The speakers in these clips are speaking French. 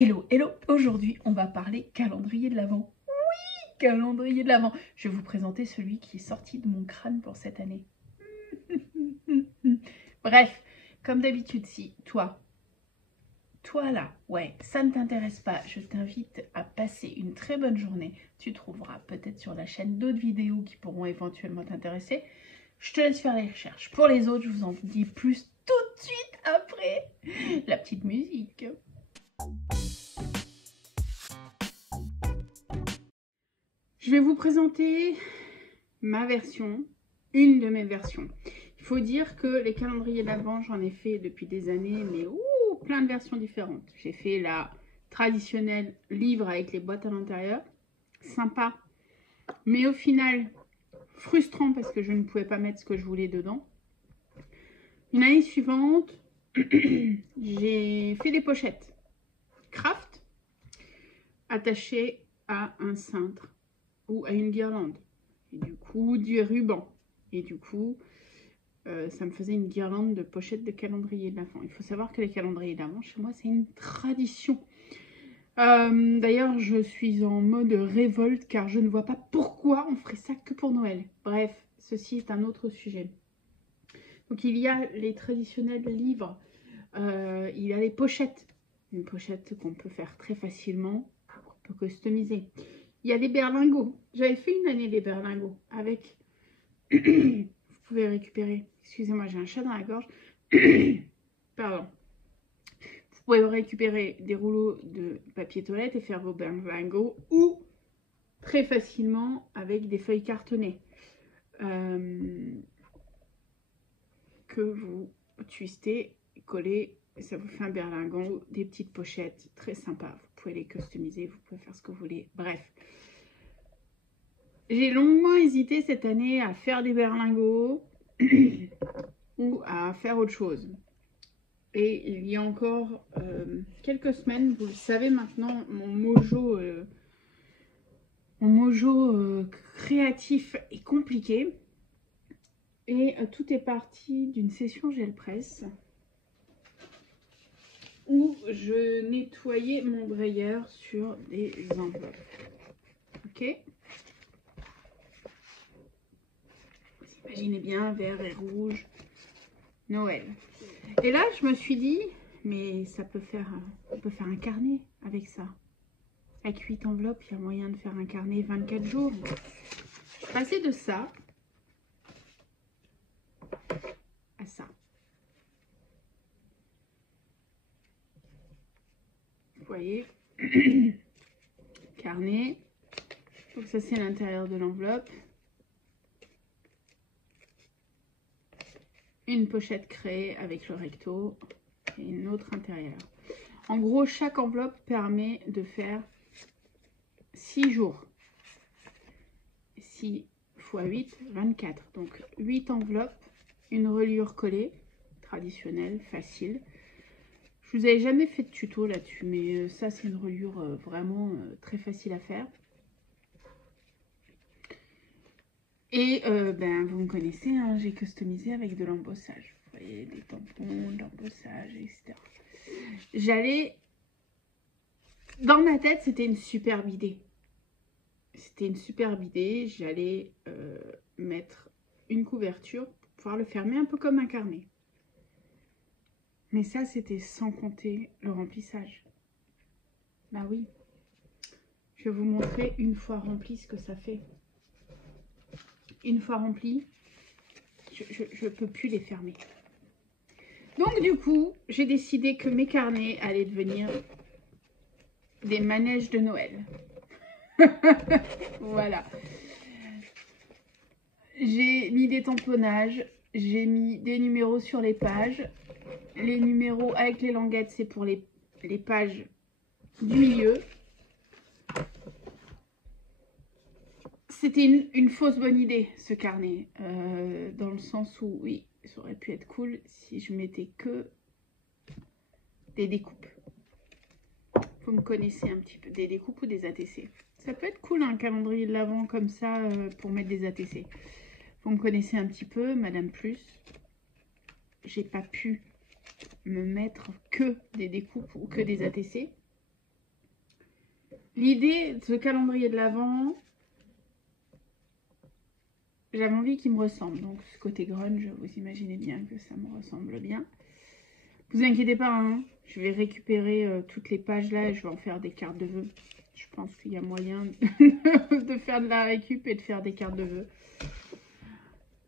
Hello, hello, aujourd'hui on va parler calendrier de l'Avent. Oui, calendrier de l'Avent. Je vais vous présenter celui qui est sorti de mon crâne pour cette année. Bref, comme d'habitude, si toi là, ouais, ça ne t'intéresse pas, je t'invite à passer une très bonne journée. Tu trouveras peut-être sur la chaîne d'autres vidéos qui pourront éventuellement t'intéresser. Je te laisse faire les recherches. Pour les autres, je vous en dis plus tout de suite après la petite musique. Je vais vous présenter ma version, une de mes versions. Il faut dire que les calendriers d'Avent, j'en ai fait depuis des années, mais plein de versions différentes. J'ai fait la traditionnelle livre avec les boîtes à l'intérieur, sympa, mais au final frustrant parce que je ne pouvais pas mettre ce que je voulais dedans. Une année suivante, j'ai fait des pochettes craft attachées à un cintre ou à une guirlande. Et du coup, du ruban. Et du coup, ça me faisait une guirlande de pochettes de calendrier de l'Avent. Il faut savoir que les calendriers d'Avent, chez moi, c'est une tradition. D'ailleurs, je suis en mode révolte car je ne vois pas pourquoi on ferait ça que pour Noël. Bref, ceci est un autre sujet. Donc, il y a les traditionnels livres. Il y a les pochettes. Une pochette qu'on peut faire très facilement, qu'on peut customiser. Il y a des berlingots. J'avais fait une année des berlingots avec... Vous pouvez récupérer... Excusez-moi, j'ai un chat dans la gorge. Pardon. Vous pouvez récupérer des rouleaux de papier toilette et faire vos berlingots ou très facilement avec des feuilles cartonnées que vous twistez, collez. Ça vous fait un berlingot, des petites pochettes très sympas. Vous pouvez les customiser, vous pouvez faire ce que vous voulez. Bref. J'ai longuement hésité cette année à faire des berlingots ou à faire autre chose. Et il y a encore quelques semaines, vous le savez maintenant, mon mojo créatif est compliqué. Et tout est parti d'une session gel presse où je nettoyais mon brayeur sur des enveloppes. Ok. Vous imaginez bien, vert et rouge, Noël. Et là, je me suis dit, mais ça peut faire, on peut faire un carnet avec ça. Avec 8 enveloppes, il y a moyen de faire un carnet 24 jours. Je suis passée de ça à ça. Vous voyez, carnet. Donc ça, c'est l'intérieur de l'enveloppe. Une pochette créée avec le recto et une autre intérieure. En gros, chaque enveloppe permet de faire 6 jours. 6 x 8, 24. Donc 8 enveloppes, une reliure collée, traditionnelle, facile. Je vous avais jamais fait de tuto là-dessus, mais ça c'est une reliure vraiment très facile à faire. Et ben, vous me connaissez, hein, j'ai customisé avec de l'embossage. Vous voyez, des tampons, de l'embossage, etc. Dans ma tête, c'était une superbe idée. C'était une superbe idée. J'allais mettre une couverture pour pouvoir le fermer un peu comme un carnet. Mais ça, c'était sans compter le remplissage. Bah oui. Je vais vous montrer une fois rempli ce que ça fait. Une fois rempli, je ne peux plus les fermer. Donc du coup, j'ai décidé que mes carnets allaient devenir des manèges de Noël. Voilà. J'ai mis des tamponnages, j'ai mis des numéros sur les pages. Les numéros avec les languettes, c'est pour les pages du milieu. C'était une fausse bonne idée, ce carnet. Dans le sens où, oui, ça aurait pu être cool si je mettais que des découpes. Vous me connaissez un petit peu, des découpes ou des ATC. Ça peut être cool, un calendrier de l'Avent comme ça pour mettre des ATC. Vous me connaissez un petit peu, Madame Plus. J'ai pas pu me mettre que des découpes ou que des ATC. l'idée de ce calendrier de l'Avent, j'avais envie qu'il me ressemble. Donc ce côté grunge, vous imaginez bien que ça me ressemble bien. Vous inquiétez pas, hein, je vais récupérer toutes les pages là et je vais en faire des cartes de vœux. Je pense qu'il y a moyen de faire de la récup et de faire des cartes de vœux.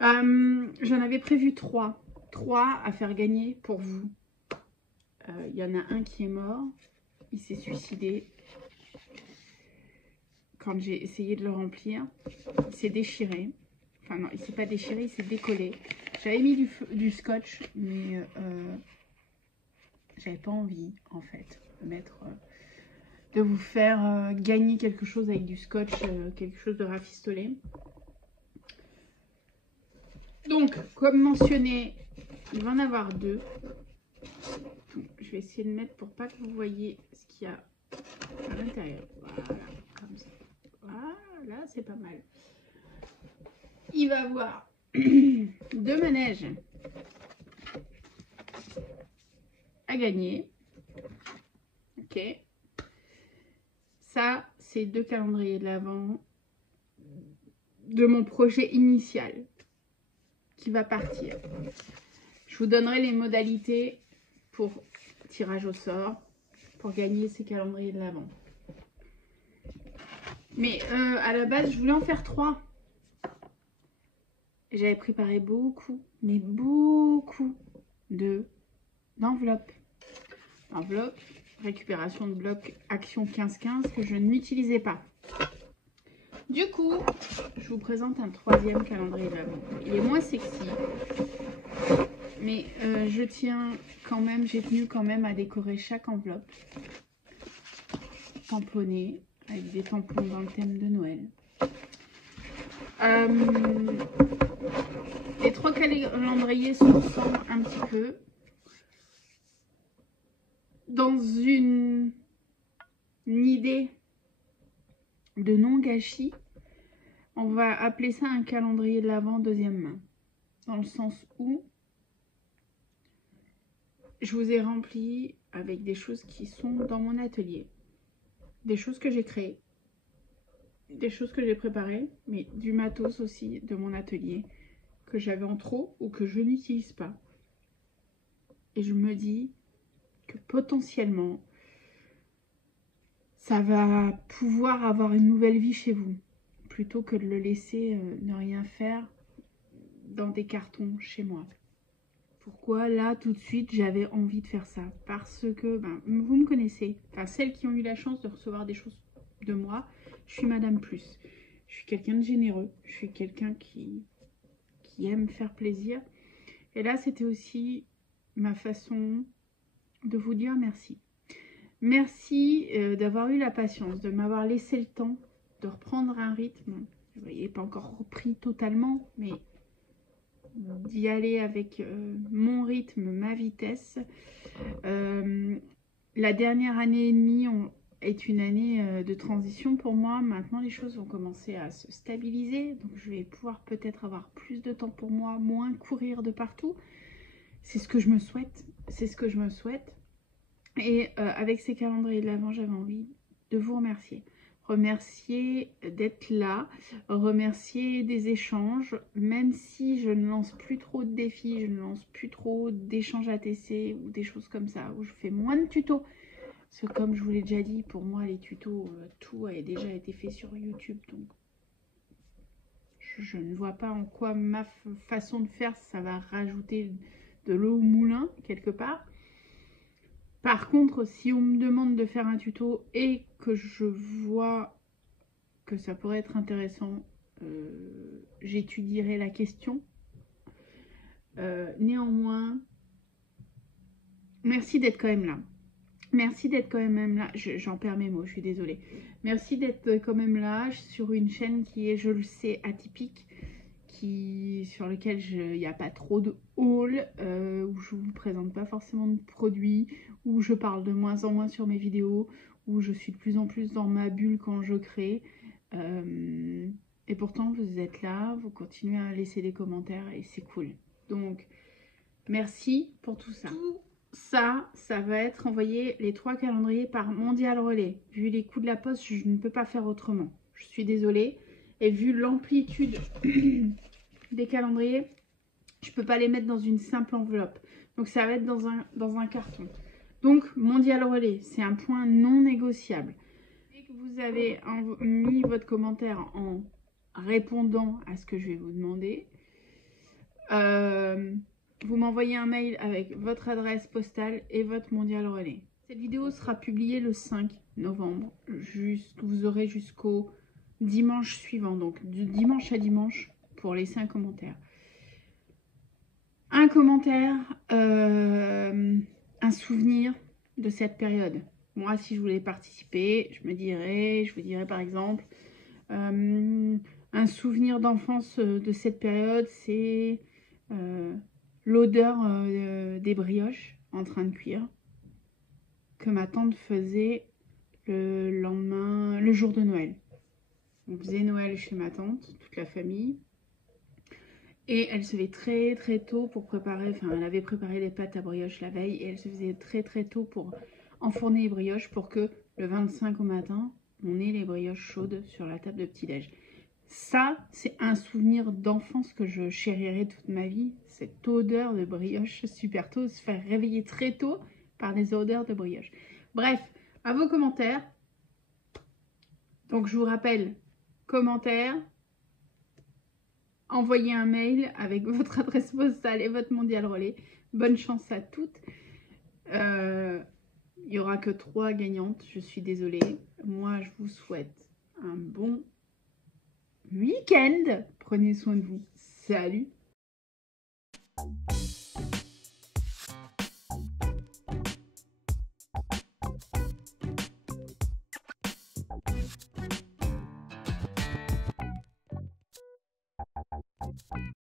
J'en avais prévu 3. 3 à faire gagner pour vous. Il y en a un qui est mort. Il s'est suicidé. Quand j'ai essayé de le remplir, il s'est déchiré. Enfin non, il s'est pas déchiré, il s'est décollé. J'avais mis du scotch, mais j'avais pas envie, en fait, de vous faire gagner quelque chose avec du scotch, quelque chose de rafistolé. Donc, comme mentionné, il va en avoir 2. Donc, je vais essayer de mettre pour pas que vous voyez ce qu'il y a à l'intérieur. Voilà, comme ça. Voilà, c'est pas mal. Il va avoir 2 manèges à gagner. Ok. Ça, c'est 2 calendriers de l'Avent de mon projet initial qui va partir. Je vous donnerai les modalités pour tirage au sort pour gagner ces calendriers de l'Avent. Mais à la base, je voulais en faire 3. J'avais préparé beaucoup, mais beaucoup d'enveloppes. Enveloppes, récupération de blocs Action 15-15 que je n'utilisais pas. Du coup, je vous présente un 3e calendrier de l'Avent. Il est moins sexy, mais je tiens quand même, j'ai tenu quand même à décorer chaque enveloppe tamponnée avec des tampons dans le thème de Noël. Les 3 calendriers se ressemblent un petit peu. Dans une idée de non-gâchis, on va appeler ça un calendrier de l'Avent 2e main. Dans le sens où je vous ai rempli avec des choses qui sont dans mon atelier. Des choses que j'ai créées. Des choses que j'ai préparées, mais du matos aussi de mon atelier que j'avais en trop ou que je n'utilise pas. Et je me dis que potentiellement, ça va pouvoir avoir une nouvelle vie chez vous, plutôt que de le laisser ne rien faire dans des cartons chez moi. Pourquoi là, tout de suite, j'avais envie de faire ça? Parce que, vous me connaissez, enfin, celles qui ont eu la chance de recevoir des choses de moi, je suis Madame Plus. Je suis quelqu'un de généreux, je suis quelqu'un qui aime faire plaisir. Et là, c'était aussi ma façon de vous dire merci. Merci d'avoir eu la patience, de m'avoir laissé le temps de reprendre un rythme. Il n'est pas encore repris totalement, mais d'y aller avec mon rythme, ma vitesse. La dernière année et demie est une année de transition pour moi. Maintenant, les choses vont commencer à se stabiliser. Donc, je vais pouvoir peut-être avoir plus de temps pour moi, moins courir de partout. C'est ce que je me souhaite. C'est ce que je me souhaite. Et avec ces calendriers de l'Avent, j'avais envie de vous remercier. Remercier d'être là, remercier des échanges, même si je ne lance plus trop de défis, je ne lance plus trop d'échanges ATC ou des choses comme ça, où je fais moins de tutos. Parce que comme je vous l'ai déjà dit, pour moi les tutos, tout a déjà été fait sur YouTube, donc je ne vois pas en quoi ma façon de faire, ça va rajouter de l'eau au moulin, quelque part. Par contre, si on me demande de faire un tuto et que je vois que ça pourrait être intéressant, j'étudierai la question. Néanmoins, merci d'être quand même là. Merci d'être quand même là. J'en perds mes mots, je suis désolée. Merci d'être quand même là sur une chaîne qui est, je le sais, atypique, sur lequel il n'y a pas trop de haul, où je ne vous présente pas forcément de produits, où je parle de moins en moins sur mes vidéos, où je suis de plus en plus dans ma bulle quand je crée. Et pourtant, vous êtes là, vous continuez à laisser des commentaires et c'est cool. Donc, merci pour tout ça. ça va être envoyé les 3 calendriers par Mondial Relais. Vu les coûts de la poste, je ne peux pas faire autrement. Je suis désolée. Et vu l'amplitude des calendriers, je ne peux pas les mettre dans une simple enveloppe. Donc ça va être dans un carton. Donc Mondial Relais, c'est un point non négociable. Dès que vous avez mis votre commentaire en répondant à ce que je vais vous demander, vous m'envoyez un mail avec votre adresse postale et votre Mondial Relais. Cette vidéo sera publiée le 5 novembre. Vous aurez jusqu'au dimanche suivant, donc de dimanche à dimanche, pour laisser un commentaire. Un commentaire, un souvenir de cette période. Moi, si je voulais participer, je vous dirais par exemple, un souvenir d'enfance de cette période, c'est l'odeur des brioches en train de cuire que ma tante faisait le jour de Noël. On faisait Noël chez ma tante, toute la famille. Et elle se levait très très tôt pour préparer, enfin elle avait préparé les pâtes à brioche la veille et elle se faisait très très tôt pour enfourner les brioches pour que le 25 au matin, on ait les brioches chaudes sur la table de petit-déj. Ça, c'est un souvenir d'enfance que je chérirai toute ma vie. Cette odeur de brioche super tôt, se faire réveiller très tôt par des odeurs de brioche. Bref, à vos commentaires. Donc je vous rappelle, commentaires. Envoyez un mail avec votre adresse postale et votre Mondial Relais. Bonne chance à toutes. Il n'y aura que 3 gagnantes, je suis désolée. Moi, je vous souhaite un bon week-end. Prenez soin de vous. Salut!